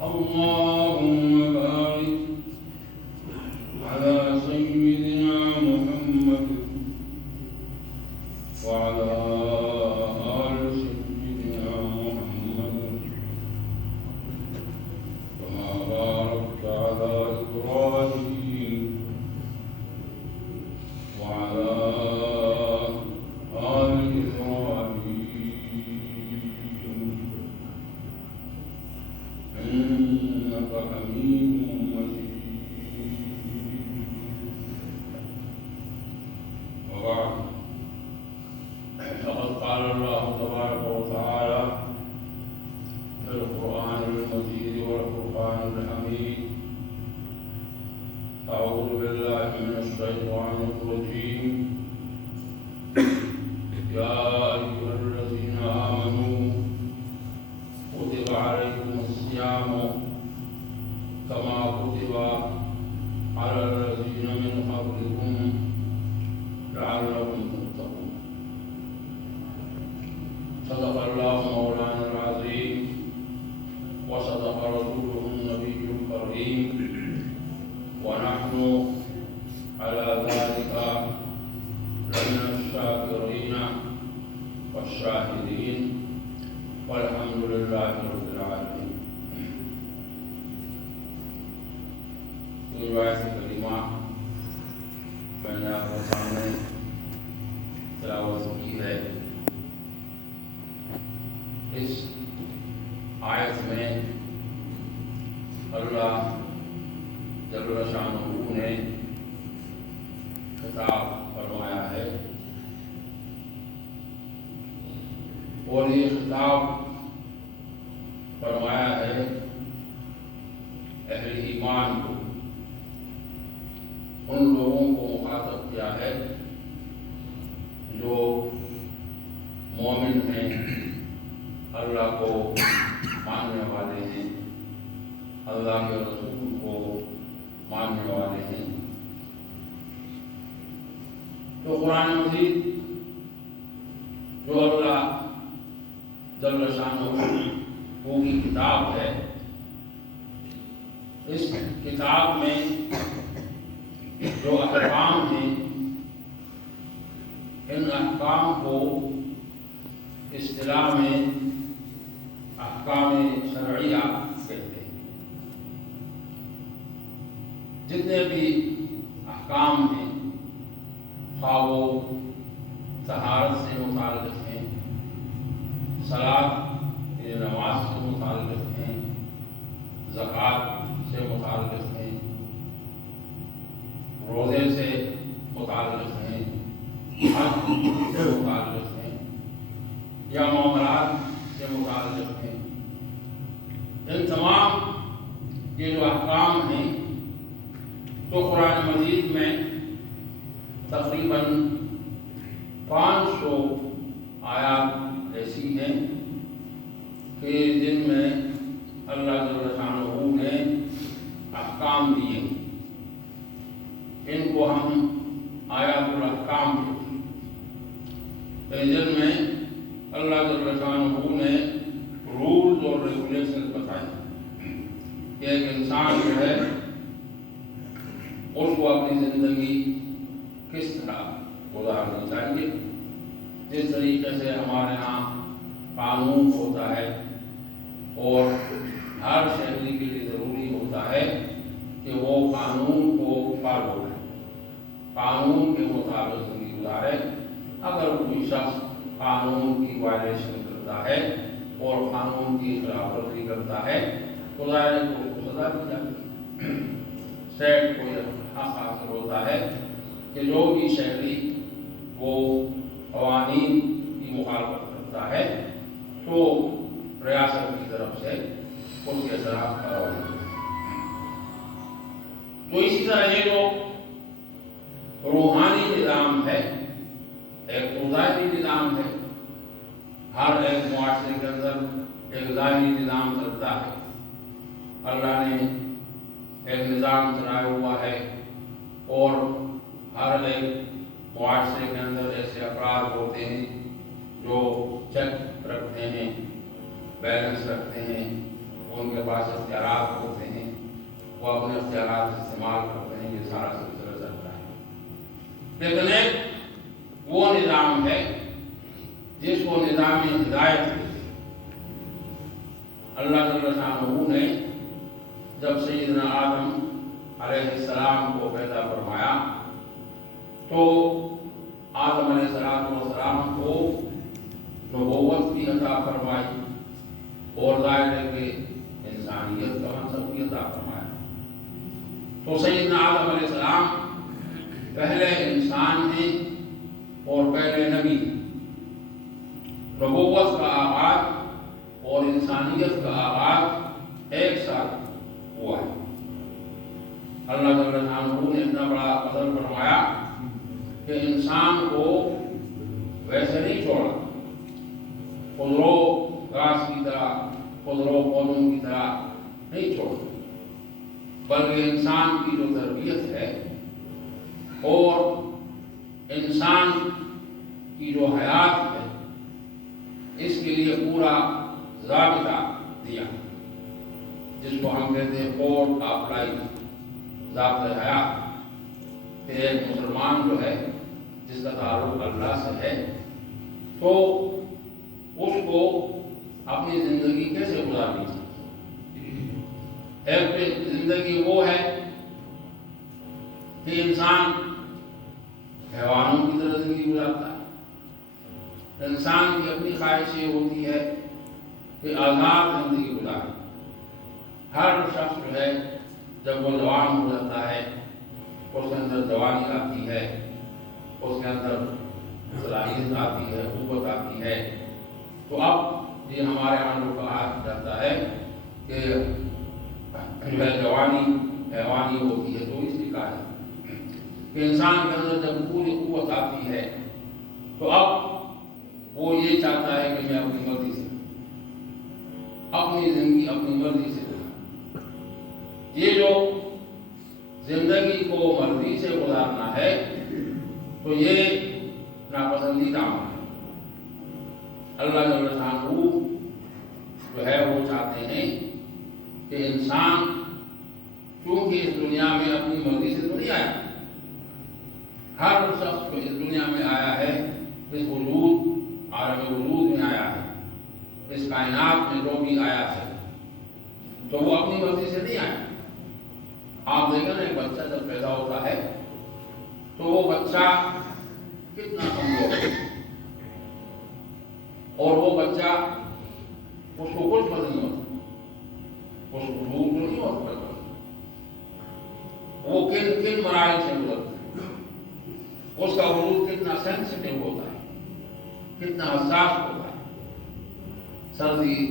اللهم بارك على سيدنا محمد وعلى آل سيدنا محمد كما باركت على إبراهيم وعلى آل إبراهيم إنك حميد مجيد. وبعد، فقد قال الله تبارك وتعالى في القرآن المجيد والفرقان الحميد: أعوذ بالله من الشيطان الرجيم. يا أيها الذين آمنوا كتب عليكم الصيام كما كتب على الذين من قبلكم لعلكم تتقون. صدق الله مولانا العظيم وصدق رسوله النبي الكريم، ونحن على ذلك لمن الشاكرين والشاهدين، والحمد لله رب العالمين. یہ روایت کریمہ میں نے آپ کے سامنے تلاوت کی ہے. اس آیت میں اللہ جل شانہ نے خطاب فرمایا ہے، اور یہ خطاب فرمایا ہے اہل ایمان کو، ان لوگوں کو مخاطب کیا ہے جو مومن ہیں، اللہ کو ماننے والے ہیں، اللہ کے رسول کو ماننے والے ہیں. تو قرآن مجید جو اللہ جل شانہ کی کتاب ہے، اس کتاب میں جو احکام ہیں، ان احکام کو اصطلاح میں احکام شرعیہ کہتے ہیں. جتنے بھی احکام ہیں، خواہ وہ طہارت سے متعلق ہیں، صلاۃ یعنی نماز سے متعلق ہیں، زکوٰۃ سے متعلق ہیں، روزے سے متعلق ہیں، حج سے متعلق ہیں، یا معاملات سے متعلق ہیں، ان تمام یہ جو احکام ہیں، تو قرآن مجید میں تقریباً 500 آیات ایسی ہیں کہ جن میں اللہ جل شانہ نے احکام دیے ہیں. ان کو ہم آیات الاحکام کہتے ہیں، جن میں اللہ جل شانہ نے رولز اور ریگولیشن بتائے کہ ایک انسان جو ہے اس کو اپنی زندگی کس طرح گزارنی چاہیے. جس طریقے سے ہمارے ہاں قانون ہوتا ہے، اور ہر شہری کے لیے ضروری ہوتا ہے کہ وہ قانون کو فالو کرے، قانون کے مطابق زندگی گزارے. اگر کوئی شخص قانون کی وائلیشن کرتا ہے اور قانون کی خلاف ورزی کرتا ہے تو ظاہر ہے کہ اس کو سزا دی جاتی ہے. اسٹیٹ کو یہ حق حاصل ہوتا ہے کہ جو بھی شہری وہ قوانین کی مخالفت کرتا ہے تو ریاست کی طرف سے اس کے خلاف کارروائی ہوتی ہے. تو اسی طرح یہ جو روحانی نظام ہے، ایک تو ظاہری نظام ہے، ہر ایک معاشرے کے اندر ایک ظاہری نظام چلتا ہے. اللہ نے ایک نظام چلایا ہوا ہے، اور ہر ایک معاشرے کے اندر ایسے افراد ہوتے ہیں جو چیک رکھتے ہیں، بیلنس رکھتے ہیں، ان کے پاس اختیارات ہوتے ہیں وہ اپنے اختیارات استعمال کرتے ہیں، یہ سارا سلسلہ چلتا ہے۔ لیکن ایک وہ نظام ہے جس کو نظام ہدایت کہتے ہیں۔ اللہ جل شانہ نے جب سیدنا آدم علیہ السلام کو پیدا فرمایا تو آدم علیہ السلام کو نبوت کی عطا فرمائی اور ظاہر ہے کہ انسانیت کا منصب بھی عطا فرمایا۔ تو سیدنا آدم علیہ السلام پہلے انسان ہیں اور پہلے نبی۔ نبوت کا آغاز اور انسانیت کا آغاز ایک ساتھ ہوا ہے۔ اللہ جل شانہ نے اتنا بڑا فضل فرمایا کہ انسان کو ویسے نہیں چھوڑا، خضرو گھاس کی طرح، خضرو پودوں کی طرح نہیں چھوڑا، بلکہ انسان کی جو تربیت ہے اور انسان کی جو حیات ہے اس کے لیے پورا ضابطہ دیا، جس کو ہم کہتے ہیں کوڈ آف لائف، ضابطہ حیات، کہ ایک مسلمان جو ہے جس کا تعلق اللہ سے ہے تو اس کو اپنی زندگی کیسے گزارنی چاہیے۔ ایک زندگی وہ ہے کہ انسان حیوانوں کی طرح زندگی گزارتا ہے، انسان کی اپنی خواہش یہ ہوتی ہے کہ آزاد زندگی گزارے۔ ہر شخص جو ہے جب وہ جوان ہو جاتا ہے اس کے اندر جوانی آتی ہے، اس کے اندر صلاحیت آتی ہے، قوت آتی ہے، تو اب یہ ہمارے یہاں جو کہا جاتا ہے کہ جو ہے جوانی حیوانی ہوتی ہے، تو اس لیے کہا جاتا ہے کہ انسان کے اندر جب پوری قوت آتی ہے تو اب وہ یہ چاہتا ہے کہ میں اپنی مرضی سے اپنی زندگی اپنی مرضی سے گزاروں۔ یہ جو زندگی کو مرضی سے گزارنا ہے تو یہ ناپسندیدہ عمل ہے۔ اللہ جل شانہ جو ہے وہ چاہتے ہیں کہ انسان کیونکہ اس دنیا میں اپنی مرضی سے تو نہیں آیا، ہر شخص کو اس دنیا میں آیا ہے، اس وجود عالم وجود میں آیا ہے، اس کائنات میں جو بھی آیا ہے تو وہ اپنی مرضی سے نہیں آیا۔ آپ دیکھیں نا ایک بچہ جب پیدا ہوتا ہے تو وہ بچہ کتنا کمزور ہے، اور وہ بچہ اس کو کچھ پتہ نہیں ہوتا، اس کو بھوک نہیں ہوتا، وہ کن مراحل سے گزرتا ہے، اس کا وجود کتنا سینسیٹیو ہوتا ہے، کتنا حساس ہوتا ہے، سردی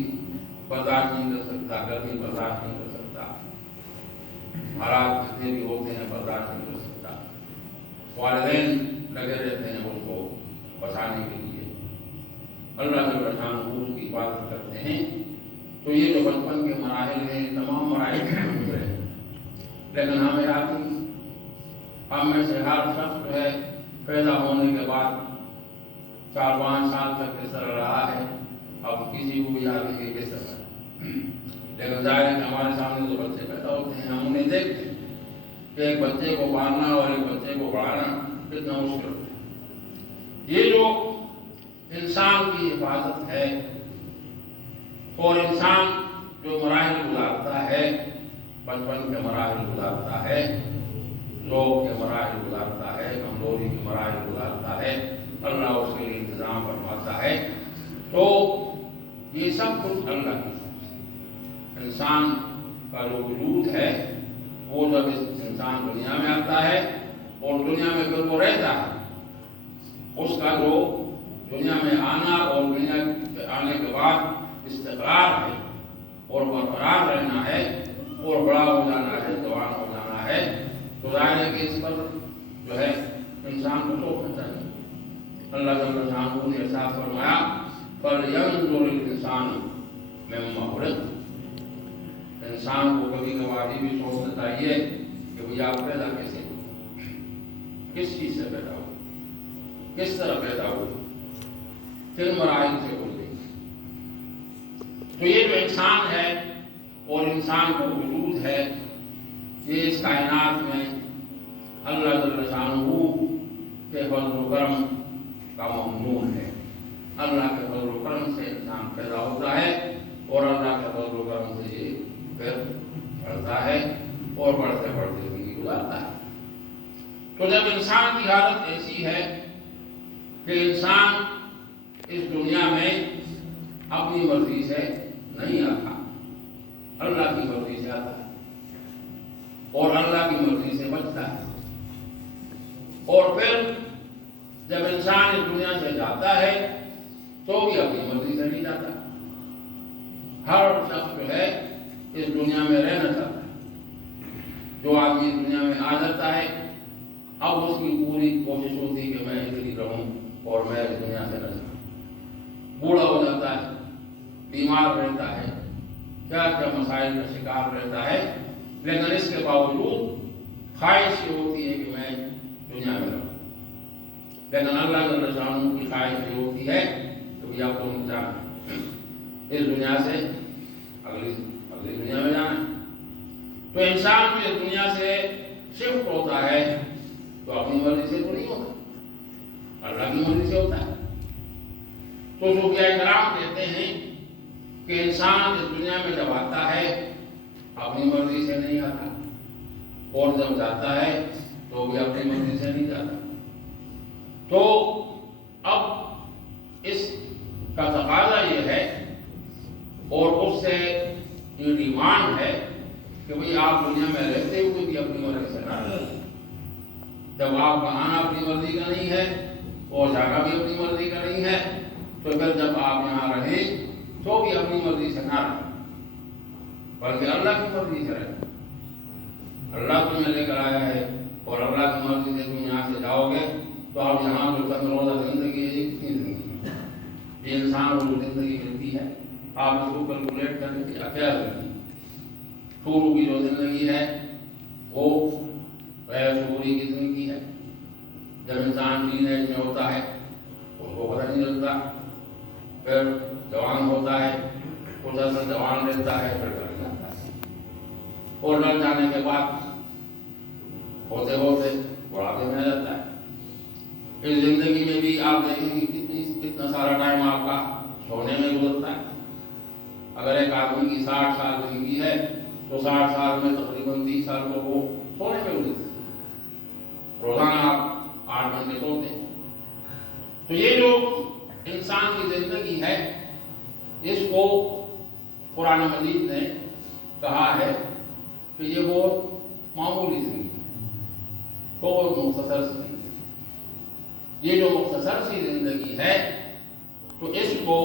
برداشت نہیں کر سکتا، گرمی برداشت نہیں کر سکتا، حالات جتنے بھی ہوتے ہیں برداشت نہیں کر سکتا، والدین لگے رہتے ہیں اس کو بچانے کے لیے، اللہ جل شانہ اس کی عبادت کرتے ہیں۔ تو یہ جو بچپن کے مراحل ہیں تمام مراحل سے گزرے ہیں، لیکن ہمیں یاد نہیں، ہم میں سے ہر شخص جو ہے پیدا ہونے کے بعد 4-5 سال تک کس طرح رہا ہے اب کسی کو بھی یاد نہیں کہ کس طرح، لیکن ظاہر ہے کہ ہمارے سامنے جو بچے پیدا ہوتے ہیں ہم انہیں دیکھتے ہیں کہ ایک بچے کو پالنا اور ایک بچے کو بڑھانا کتنا مشکل ہوتا ہے۔ یہ جو انسان کی حفاظت ہے اور انسان جو مراحل گزارتا ہے، بچپن کے مراحل گزارتا ہے، ذوق کے مراحل گزارتا ہے، کمزوری کے مراحل گزارتا ہے، اللہ اس کے لیے انتظام فرماتا ہے، تو یہ سب کچھ اللہ کی طرف سے۔ انسان کا جو وجود ہے وہ جب انسان دنیا میں آتا ہے اور دنیا میں پھر وہ رہتا ہے، اس کا جو دنیا میں آنا اور دنیا کے آنے کے بعد استقرار ہے اور برقرار رہنا ہے اور بڑا ہو جانا ہے، جوان ہو جانا ہے، تو ظاہر ہے کہ اس پر جو ہے انسان کو سوچنا چاہیے۔ اللہ جل شانہ نے ارشاد فرمایا فَلْيَنظُرِ الْإِنسَانُ مِمَّا خُلِقَ، انسان کو کبھی کبھار بھی سوچنا چاہیے کہ بھئی آپ پیدا کیسے ہوئے، کس چیز سے پیدا ہوئے، کس طرح پیدا ہوئے، کن مراحل سے گزرے۔ تو یہ جو انسان ہے اور انسان کا وجود ہے، یہ اس کائنات میں اللہ جل شانہ کے فضل و کرم کا ممنون ہے۔ اللہ کے فضل و کرم سے انسان پیدا ہوتا ہے اور اللہ کے فضل و کرم سے یہ پھر بڑھتا ہے اور بڑھتے بڑھتے زندگی گزارتا ہے۔ تو جب انسان کی حالت ایسی ہے کہ انسان اس دنیا میں اپنی مرضی سے نہیں آتا، اللہ کی مرضی سے آتا ہے اور اللہ کی مرضی سے بچتا ہے، اور پھر جب انسان اس دنیا سے جاتا ہے تو بھی اپنی مرضی سے نہیں جاتا۔ ہر شخص جو ہے اس دنیا میں رہنا چاہتا ہے۔ جو آدمی دنیا میں آ جاتا ہے اب اس کی پوری کوشش ہوتی ہے کہ میں ادھر ہی رہوں اور میں اس دنیا سے نہ جاؤں۔ بوڑھا ہو جاتا ہے، بیمار رہتا ہے، کیا کیا مسائل کا شکار رہتا ہے، لیکن اس کے باوجود خواہش یہ ہوتی ہے کہ میں دنیا میں رہوں۔ لیکن اللہ جل شانہ کی خواہش یہ ہوتی ہے کہ آپ کو جانا اس دنیا سے اگلی دنیا میں جانا ہے۔ تو انسان کو اس دنیا سے شفٹ ہوتا ہے تو اپنی مرضی سے تو نہیں ہوتا، اللہ کی مرضی سے ہوتا ہے۔ تو صوفیاء کرام کہتے ہیں کہ انسان اس دنیا میں جب آتا ہے اپنی مرضی سے نہیں آتا، اور جب جاتا ہے تو بھی اپنی مرضی سے نہیں جاتا۔ تو اب اس کا تقاضا یہ ہے اور اس سے یہ ڈیمانڈ ہے کہ بھئی آپ دنیا میں رہتے ہوئے بھی اپنی مرضی سے نہ رہیں۔ جب آپ کا آنا اپنی مرضی کا نہیں ہے اور جانا بھی اپنی مرضی کا نہیں ہے تو پھر جب آپ یہاں رہیں تو بھی اپنی مرضی سے نہ رہیں، بلکہ اللہ کی مرضی سے رہیں۔ اللہ تمہیں لے کر آیا ہے اور اللہ کی مرضی سے تم یہاں سے جاؤ گے تو آپ یہاں جو چند روزہ زندگی ہے یہ کتنی زندگی ہے؟ یہ انسان کو جو زندگی ملتی ہے آپ اس کو کیلکولیٹ کریں کہ کیا زندگی شروع کی جو زندگی ہے وہ غیر شعوری کی زندگی ہے۔ جب انسان ٹین ایج میں ہوتا ہے اس کو پتہ نہیں چلتا، پھر جوان ہوتا ہے، کچھ عرصہ جوان رہتا ہے، پھر ڈر جاتا ہے، اور ڈر جانے کے بعد ہوتے ہوتے بڑھاپے میں آ جاتا ہے۔ اس زندگی میں بھی آپ دیکھیں گے کتنا سارا ٹائم آپ کا سونے میں گزرتا ہے۔ اگر ایک آدمی کی 60 سال زندگی ہے تو 60 سال میں تقریباً 30 سال کو وہ سونے میں گزرتے ہیں۔ روزانہ آپ 8 گھنٹے سوتے ہیں۔ تو یہ جو انسان کی زندگی ہے اس کو قرآن مجید نے کہا ہے کہ یہ بہت معمولی زندگی ہے، بہت مختصر سی زندگی۔ یہ جو مختصر سی زندگی ہے تو اس کو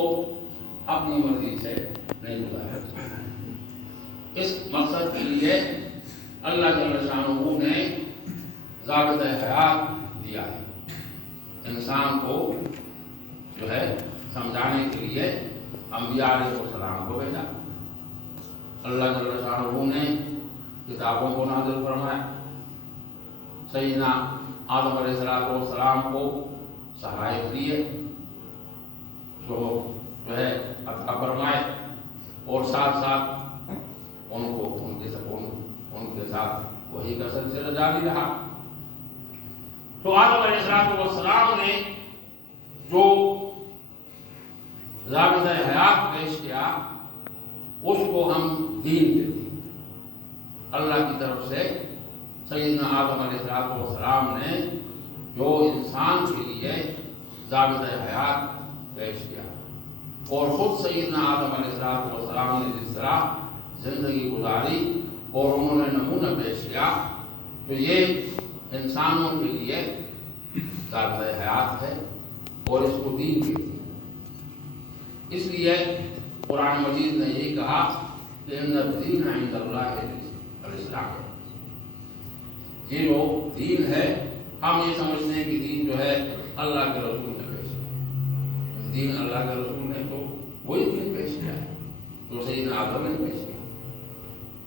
اپنی مرضی سے نہیں گزارا جاتا۔ اس مقصد کے لیے اللہ جل شانہ نے ضابطہ حیات دیا ہے۔ انسان کو جو ہے سمجھانے کے لیے انبیاء علیہ السلام کو بھیجا۔ اللہ جل شانہ نے کتابوں کو نازل فرمایا، سیدنا آدم علیہ السلام کو صحائف دیے جو ہے عطا فرمائے، اور ساتھ ساتھ ان کے ساتھ وہی کا سلسلہ جاری رہا۔ تو آدم علیہ السلام نے جو ضابطہ حیات پیش کیا اس کو ہم دین کہتے ہیں۔ اللہ کی طرف سے سیدنا آدم علیہ السلام نے جو انسان کے لیے ضابطہ حیات پیش کیا، اور خود سیدنا آدم علیہ السلام نے جس طرح زندگی گزاری اور انہوں نے نمونہ پیش کیا، تو یہ انسانوں کے لیے ضابطہ حیات ہے اور اس کو دین کہتے ہیں۔ اس لیے قرآن مجید نے یہ کہا کہ ان الدین عند اللہ الاسلام۔ یہ جو دین ہے ہم یہ سمجھتے ہیں کہ دین جو ہے اللہ کے رسول نے پیش کیا، دین اللہ کے رسول نے تو وہی دین پیش کیا ہے جو سیدنا آدم نے پیش کیا۔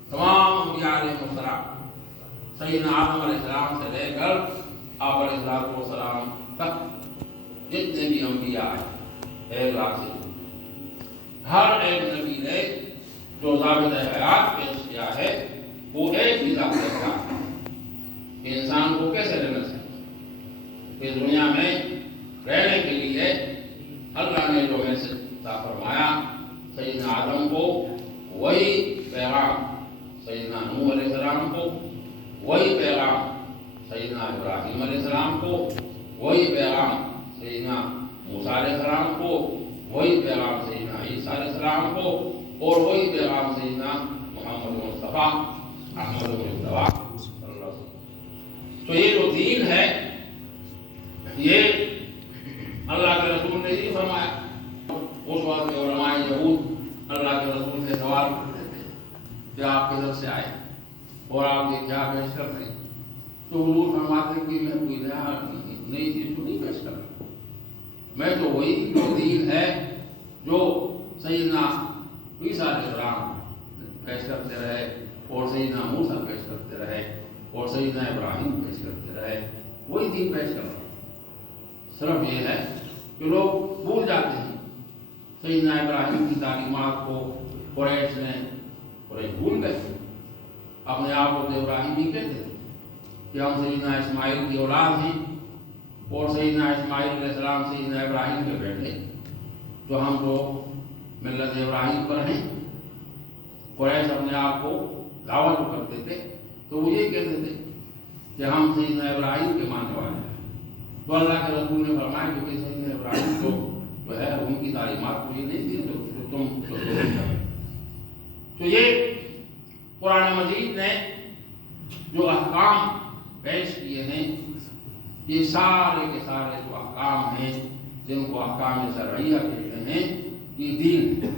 تمام انبیاء علیہ السلام سیدنا آدم علیہ السلام سے لے کر آپ علیہ السلام تک جتنے بھی انبیاء ہیں 1 لاکھ سے ہر ایک نبی نے جو ضابطہ حیات پیش کیا ہے وہ ایک ہی ضابطہ حیات ہے کہ انسان کو کیسے رہنا چاہیے۔ اس دنیا میں رہنے کے لیے اللہ نے جو میسج عطا فرمایا سیدنا آدم کو وہی پیغام سیدنا نوح علیہ السلام کو، وہی پیغام سیدنا ابراہیم علیہ السلام کو، وہی پیغام سیدنا موسیٰ علیہ السلام کو، وہی پیغام سیدنا عیسیٰ علیہ السلام کو، اور وہی پیغام سیدنا محمد مصطفیٰ احمد مصطفیٰ صلی اللہ علیہ وسلم۔ تو یہ جو دین ہے یہ اللہ کے رسول نے یہ فرمایا۔ اس وقت علماء یہود اللہ کے رسول سے سوال کرتے تھے کہ آپ کدھر سے آئے اور آپ یہ کیا پیش کر رہے ہیں؟ تو حضور فرماتے کہ میں کوئی نئی چیز کو نہیں پیش کر رہا، میں تو وہی جو دین ہے جو سیدنا عیسیٰ علیہ السلام پیش کرتے رہے اور سیدنا موسیٰ پیش کرتے رہے اور سیدنا ابراہیم پیش کرتے رہے، وہی دین پیش کر رہا ہوں۔ صرف یہ ہے کہ لوگ بھول جاتے ہیں سیدنا ابراہیم کی تعلیمات کو۔ قریش بھول گئے، اپنے آپ کو تو ابراہیم ہی کہتے تھے کہ ہم سیدنا اسماعیل کی اولاد ہیں اور سیدنا اسماعیل علیہ السلام سیدنا ابراہیم کے بیٹے، تو ہم تو ملت ابراہیم پر ہیں۔ قریش اپنے آپ کو دعوت کرتے تھے تو وہ یہ کہتے تھے کہ ہم سیدنا ابراہیم کے ماننے والے ہیں۔ تو اللہ کے رسول نے فرمایا کہ سیدنا ابراہیم جو ہے ان کی تعلیمات کو یہ نہیں دی جو تم تو یہ قرآن مجید نے جو احکام پیش کیے ہیں یہ سارے کے سارے جو احکام ہیں جن کو احکام شرعیہ کہتے ہیں یہ دین ہے۔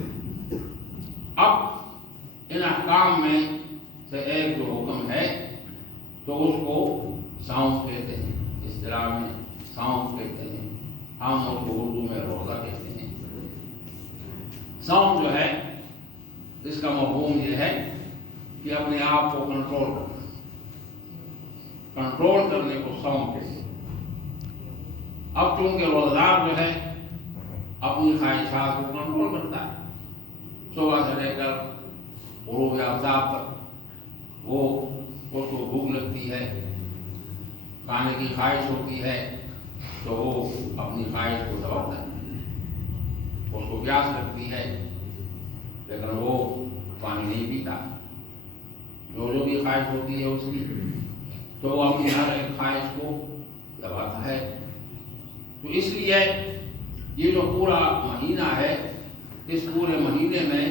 اب ان احکام میں سے ایک جو حکم ہے تو اس کو سونف کہتے ہیں، اصطلاح میں سونف کہتے ہیں، ہم اس کو اردو میں روزہ کہتے ہیں۔ سونف جو ہے اس کا مفہوم یہ ہے کہ اپنے آپ کو کنٹرول کرنے کو سونف کہتے ہیں۔ اب چونکہ روزدار جو ہے اپنی خواہشات کو کنٹرول کرتا ہے، صبح سے لے کر غروب آفتاب تک وہ اس کو بھوک لگتی ہے، کھانے کی خواہش ہوتی ہے تو وہ اپنی خواہش کو دباتا ہے، اس کو پیاس لگتی ہے لیکن وہ پانی نہیں پیتا، جو بھی خواہش ہوتی ہے اس کی تو وہ اپنی ہر ایک خواہش کو دباتا ہے۔ تو اس لیے یہ جو پورا مہینہ ہے اس پورے مہینے میں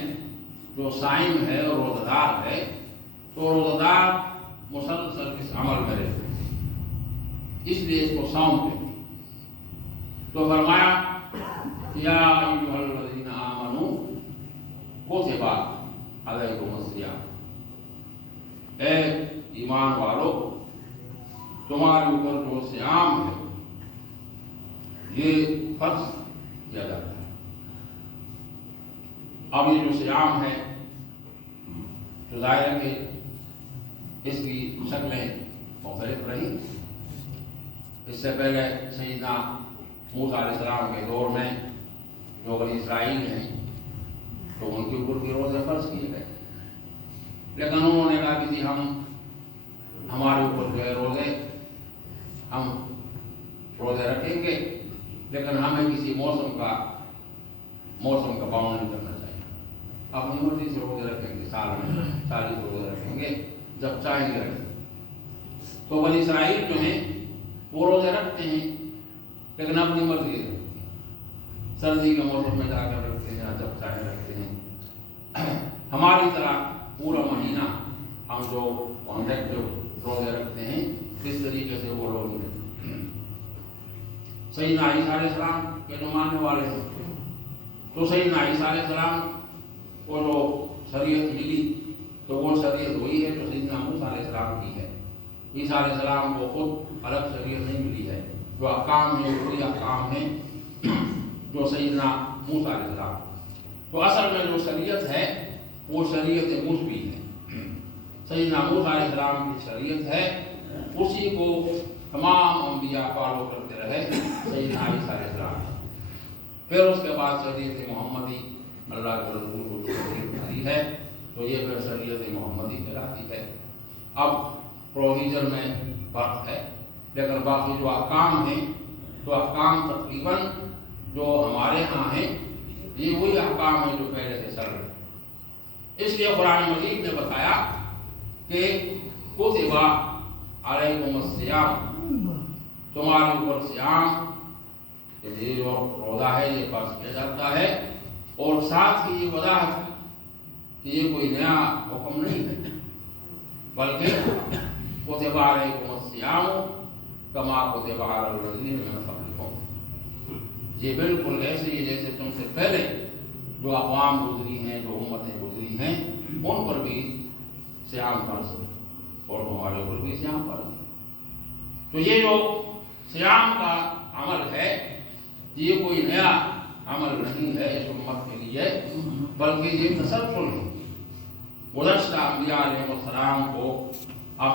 جو صائم ہے اور روزہ دار ہے تو روزہ دار مسلسل اس عمل میں رہتے ہیں، اس لیے اس کو صوم کہتے ہیں۔ تو فرمایا یا ایھا الذین آمنوا کتب علیکم الصیام، اے ایمان والو تمہارے اوپر جو صیام ہے یہ فرض کیا جاتا ہے۔ اب یہ جو صیام ہے تو ظاہر ہے کہ اس کی شکلیں مختلف رہی۔ اس سے پہلے سیدنا موسیٰ علیہ السلام کے دور میں جو بنی اسرائیل ہیں تو ان کے اوپر بھی روزے فرض کیے گئے، لیکن انہوں نے کہا کہ جی ہمارے اوپر جو ہے ہم روزے رکھیں گے لیکن ہمیں کسی موسم کا پابند نہیں کرنا چاہیے، اپنی مرضی سے روزے رکھیں گے، سال میں 40 روزے رکھیں گے، جب چاہیں گے رکھیں گے۔ تو بنی اسرائیل جو ہیں وہ روزے رکھتے ہیں لیکن اپنی مرضی سے رکھتے ہیں، سردی کے موسم میں جا کر رکھتے ہیں، جب چاہیں رکھتے ہیں۔ ہماری طرح پورا مہینہ ہم جو کانٹیکٹو روزے رکھتے ہیں اس طریقے سے وہ لوگ ہیں۔ سیدنا عیسیٰ علیہ السلام کے جو ماننے والے ہیں تو سیدنا عیسیٰ علیہ السلام کو جو شریعت ملی تو وہ شریعت وہی ہے جو سیدنا موسیٰ علیہ السلام کی ہے۔ عیسیٰ علیہ السلام کو خود الگ شریعت نہیں ملی ہے، جو احکام ہیں وہی احکام ہیں جو سیدنا موسیٰ علیہ السلام۔ تو اصل میں جو شریعت ہے وہ شریعت موسوی ہے، سیدنا موسیٰ علیہ السلام کی شریعت ہے، اسی کو تمام انبیاء فالو کرتے رہے سیدنا عیسیٰ علیہ السلام۔ پھر اس کے بعد شریعت محمدی اللہ کے رسول کو شریعت ملی ہے تو یہ پھر شریعت محمدی کہلاتی ہے۔ اب پروسیجر میں فرق ہے، لیکن باقی جو احکام ہیں تو احکام تقریباً جو ہمارے ہاں ہیں یہ وہی احکام ہیں جو پہلے سے چل رہے ہیں۔ اس لیے قرآن مجید نے بتایا کہ کتب علیکم الصیام، تمہارے اوپر صیام، یہ جو روزہ ہے یہ فرض کیا جاتا ہے، اور ساتھ ہی یہ وضاحت کہ یہ کوئی نیا حکم نہیں ہے، بلکہ کتب علیکم الصیام کما کتب علی الذین من قبلکم، یہ بالکل ایسے ہی جیسے تم سے پہلے جو اقوام گزری ہیں، جو امتیں گزری ہیں، ان پر بھی صیام فرض اور تمہارے اوپر بھی صیام فرض۔ تو یہ جو صیام کا عمل ہے یہ کوئی نیا عمل نہیں ہے اس امت کے لیے، بلکہ یہ تسلسل ہے۔ گزشتہ انبیاء علیہ السلام کو اب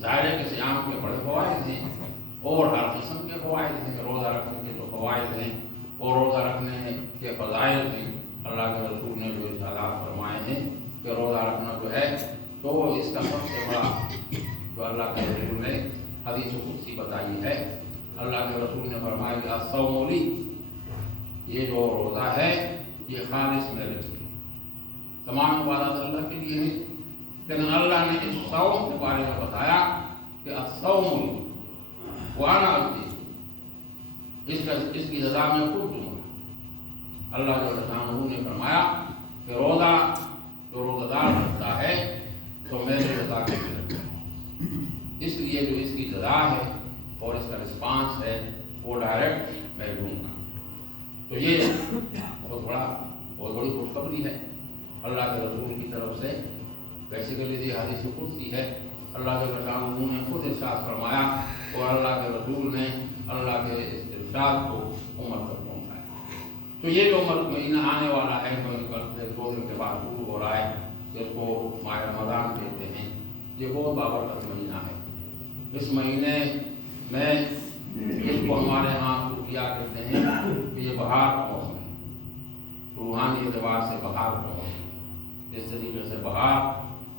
ظاہر ہے کہ صیام کے بڑے فوائد ہیں اور ہر قسم کے فوائد ہیں، روزہ رکھنے کے جو فوائد ہیں اور روزہ رکھنے کے فضائل ہیں، اللہ کے رسول نے جو ارشادات فرمائے ہیں کہ روزہ رکھنا جو ہے تو اس کا سب سے بڑا جو اللہ کے رسول نے حدیث قدسی بتائی ہے، اللہ کے رسول نے فرمایا کہ الصوم لی، یہ جو روزہ ہے یہ خالص میرے لیے، تمام عبادات اللہ کے لیے ہیں، لیکن اللہ نے اس صوم کے بارے میں بتایا کہ الصوم لی وانا اجزی، اس کی جزا میں خود دوں گا۔ اللہ جو رسول نے فرمایا کہ روزہ جو روزہ دار رکھتا ہے تو میرے رضا کے لیے رکھتا ہے، اس لیے جو اس کی جزا ہے اور اس کا رسپانس ہے وہ ڈائریکٹ میں دوں گا۔ تو یہ بہت بڑی خوشخبری ہے اللہ کے رسول کی طرف سے۔ بیسیکلی یہ حدیث قدسی ہے، اللہ کے رسول نے خود ارشاد فرمایا اور اللہ کے رسول نے اللہ کے اس ارشاد کو امت تک پہنچایا۔ تو یہ جو مہینہ آنے والا ہے، 2 دن کے بعد شروع ہو رہا ہے، جس کو ماہ رمضان کہتے ہیں، یہ بہت بابرکت مہینہ ہے۔ اس مہینے میں اس کو ہمارے ہاں صوفیاء کہتے ہیں کہ یہ بہار کا موسم ہے، روحانی اعتبار سے بہار کا موسم ہے۔ جس طریقے سے بہار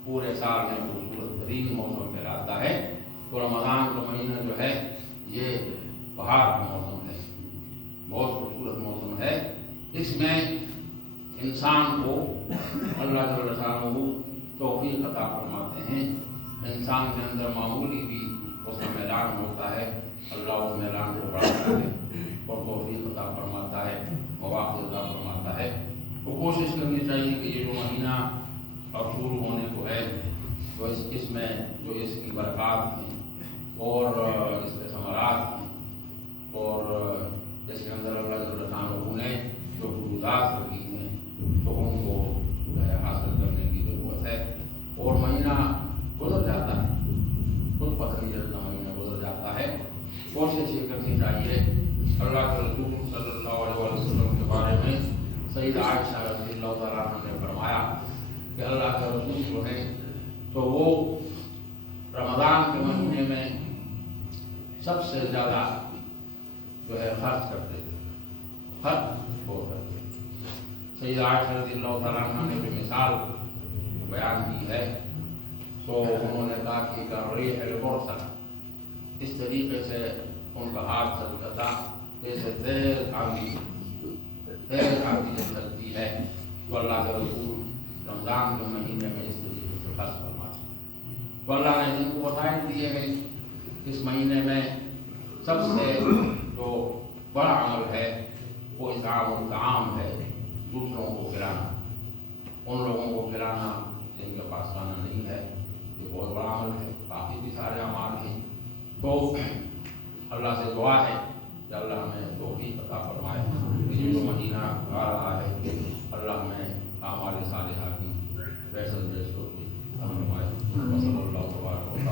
پورے سال میں خوبصورت ترین موسم کہلاتا ہے، تو رمضان کا مہینہ جو ہے یہ بہار کا موسم ہے، بہت خوبصورت موسم ہے۔ اس میں انسان کو اللہ جل شانہ توفیق عطا فرماتے ہیں، انسان کے اندر معمولی بھی اس کا میلان ہوتا ہے، اللہ اس میلان کو بڑھاتا ہے اور توفیق عطا فرماتا ہے، مواقع عطا فرماتا ہے۔ تو کوشش کرنی چاہیے کہ یہ جو مہینہ اب شروع ہونے کو ہے تو اس میں جو اس کی برکات ہیں اور اس کے ثمرات ہیں اور اس کے اندر اللہ جل شانہ نے جو حدودات رکھی ہیں تو ان کو حاصل کرنے کی ضرورت ہے۔ اور مہینہ گزر جاتا ہے، خود پتہ نہیں چلتا مہینہ گزر جاتا ہے۔ کوشش یہ کرنی چاہیے، اللہ کے رسول صلی اللہ علیہ وسلم کے بارے میں سیدہ عائشہ رضی اللہ تعالیٰ عنہ نے فرمایا کہ اللہ کے رسول جو ہے تو وہ رمضان کے مہینے میں سب سے زیادہ جو ہے خرچ کرتے تھے، خرچ ہو کرتے تھے۔ سیدہ عائشہ رضی اللہ تعالیٰ عنہ نے جو مثال بیان کی ہے تو انہوں نے کہا کہ الریح المرسلہ، اس طریقے سے ان کا ہاتھ چلتا تھا جیسے تیز آندھی جب چلتی ہے، تو اللہ کے رسول رمضان کے مہینے میں اس طریقے سے خرچ فرماتے ہیں۔ تو اللہ نے جن کو وسائل دیے ہیں اس مہینے میں سب سے جو بڑا عمل ہے وہ اطعام الطعام ہے، دوسروں کو کھلانا، ان لوگوں کو کھلانا جن کے پاس کھانا نہیں ہے، یہ بہت بڑا عمل ہے۔ باقی بھی سارے اعمال ہیں، تو اللہ سے دعا ہے کہ اللہ ہمیں توفیق عطا فرمائے کہ یہ جو مہینہ آ رہا ہے اللہ ہمیں اعمال صالحہ کی بحث فرمائے۔ صلی اللہ علیہ وسلم۔